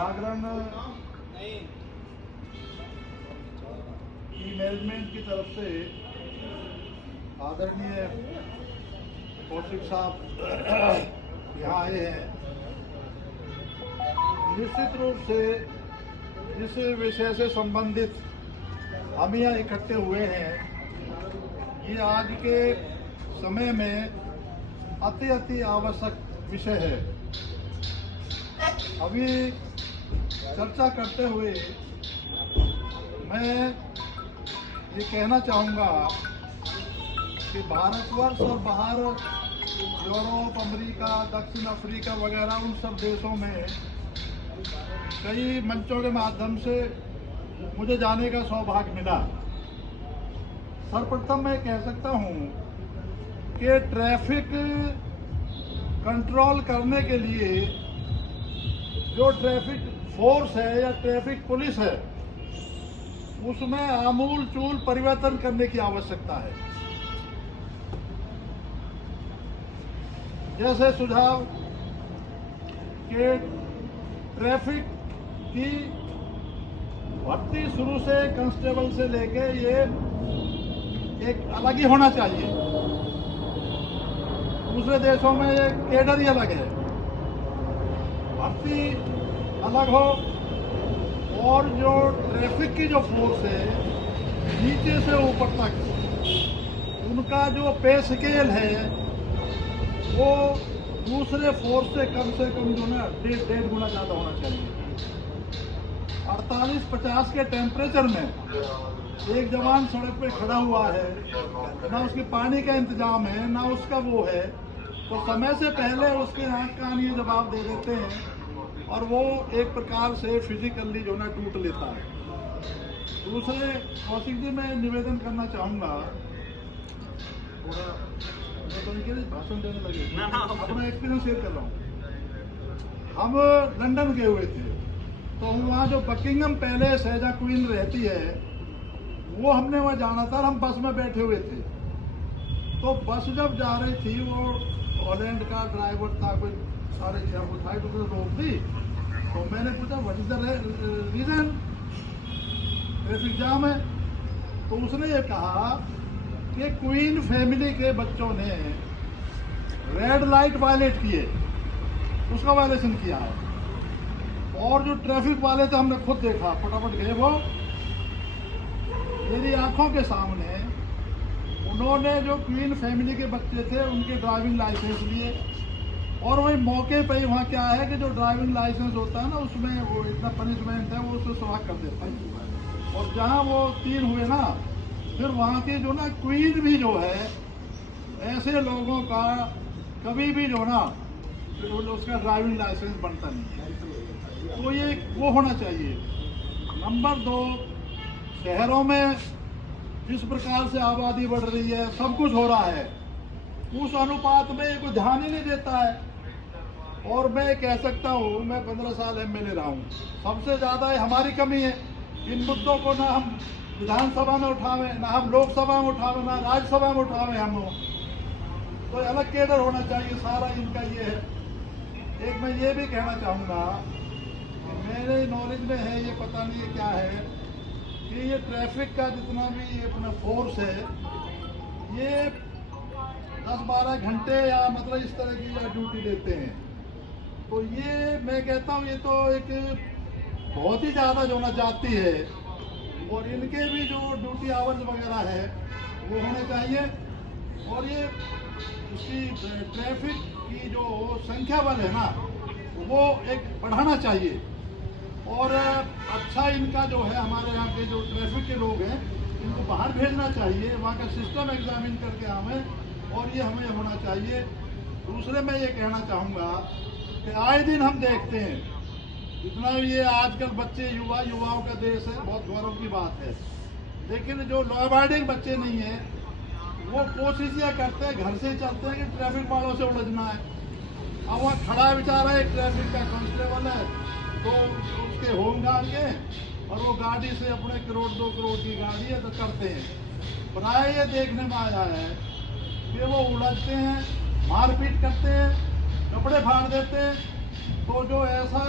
जागरण ई management की तरफ से आदरणीय कौशिक साहब यहाँ आए हैं। निश्चित रूप से इस विषय से संबंधित हम यहाँ इकट्ठे हुए हैं। ये आज के समय में अति आवश्यक विषय है। अभी चर्चा करते हुए मैं ये कहना चाहूँगा कि भारतवर्ष और बाहर यूरोप, अमेरिका, दक्षिण अफ्रीका वगैरह उन सब देशों में कई मंचों के माध्यम से मुझे जाने का सौभाग्य मिला। सर्वप्रथम मैं कह सकता हूँ कि ट्रैफिक कंट्रोल करने के लिए जो ट्रैफिक फोर्स है या ट्रैफिक पुलिस है, उसमें आमूल चूल परिवर्तन करने की आवश्यकता है। जैसे सुझाव कि ट्रैफिक की भर्ती शुरू से कांस्टेबल से लेके ये एक अलग ही होना चाहिए। दूसरे देशों में ये कैडर ही अलग है, भर्ती अलग हो, और जो ट्रैफिक की जो फोर्स है नीचे से ऊपर तक उनका जो पे स्केल है वो दूसरे फोर्स से कम जो ना 1.5 गुना ज़्यादा होना चाहिए। 48-50 के टेम्परेचर में एक जवान सड़क पे खड़ा हुआ है, ना उसके पानी का इंतजाम है, ना उसका वो है, तो समय से पहले उसके आँख कान ये जवाब दे देते हैं और वो एक प्रकार से फिजिकली जो ना टूट लेता है। दूसरे कौशिक जी, मैं निवेदन करना चाहूँगा, थोड़ा भाषण देने लगे, अपना एक्सपीरियंस शेयर कर रहा हूँ। हम लंदन गए हुए थे, तो वहाँ जो बकिंगम पैलेस है जहाँ क्वीन रहती है, वो हमने वहाँ जाना था। हम बस में बैठे हुए थे, तो बस जब जा रही थी, वो हॉलैंड का ड्राइवर था, कोई 6:30 उठाई तो रोक दी। तो मैंने पूछा what is the reason, traffic jam है। तो उसने ये कहा कि क्वीन फैमिली के बच्चों ने रेड लाइट वायलेट किए, उसका वायलेशन किया है, और जो ट्रैफिक वाले थे हमने खुद देखा, फटाफट गए वो मेरी आंखों के सामने। उन्होंने जो क्वीन फैमिली के बच्चे थे उनके ड्राइविंग लाइसेंस लिए, और वही मौके पे ही वहाँ क्या है कि जो ड्राइविंग लाइसेंस होता है ना, उसमें वो इतना पनिशमेंट है, वो उसको समाप्त कर देता है। और जहाँ वो 3 हुए ना, फिर वहाँ की जो ना क्वीन भी जो है, ऐसे लोगों का कभी भी जो ना उसका ड्राइविंग लाइसेंस बनता नहीं है। तो ये वो होना चाहिए। नंबर 2, शहरों में जिस प्रकार से आबादी बढ़ रही है, सब कुछ हो रहा है, उस अनुपात में कोई ध्यान ही नहीं देता है। और मैं कह सकता हूँ, मैं 15 साल एमएलए रहा हूँ, सबसे ज़्यादा हमारी कमी है। इन मुद्दों को ना हम विधानसभा में उठावे, ना हम लोकसभा में उठावे, ना राज्यसभा में उठावे। हम लोग तो अलग केडर होना चाहिए, सारा इनका ये है। एक मैं ये भी कहना चाहूँगा, मेरे नॉलेज में है, ये पता नहीं है क्या है, कि ये ट्रैफिक का जितना भी ये अपना फोर्स है, ये 10-12 घंटे या मतलब इस तरह की ड्यूटी देते हैं। तो ये मैं कहता हूँ, ये तो एक बहुत ही ज़्यादा जो ना जाती है, और इनके भी जो ड्यूटी आवर्स वगैरह है वो होने चाहिए। और ये उसकी ट्रैफिक की जो संख्या बल है ना, वो एक बढ़ाना चाहिए। और अच्छा इनका जो है, हमारे यहाँ के जो ट्रैफिक के लोग हैं, इनको बाहर भेजना चाहिए, वहाँ का सिस्टम एग्जामिन करके हमें, और ये हमें होना चाहिए। दूसरे मैं ये कहना चाहूँगा कि आए दिन हम देखते हैं, जितना भी ये आजकल बच्चे युवाओं का देश है, बहुत गौरव की बात है, लेकिन जो लॉ अबाइडिंग बच्चे नहीं है, वो कोशिश ये करते हैं, घर से चलते हैं कि ट्रैफिक वालों से उलझना है। अब वहाँ खड़ा बेचारा एक ट्रैफिक का कांस्टेबल है, तो उसके होमगार्ड के, और वो गाड़ी से अपने 1 करोड़ 2 करोड़ की गाड़ी है तो करते हैं। प्राय ये देखने में आया है कि वो उलझते हैं, मारपीट करते हैं, कपड़े फाड़ देते हैं। तो जो ऐसा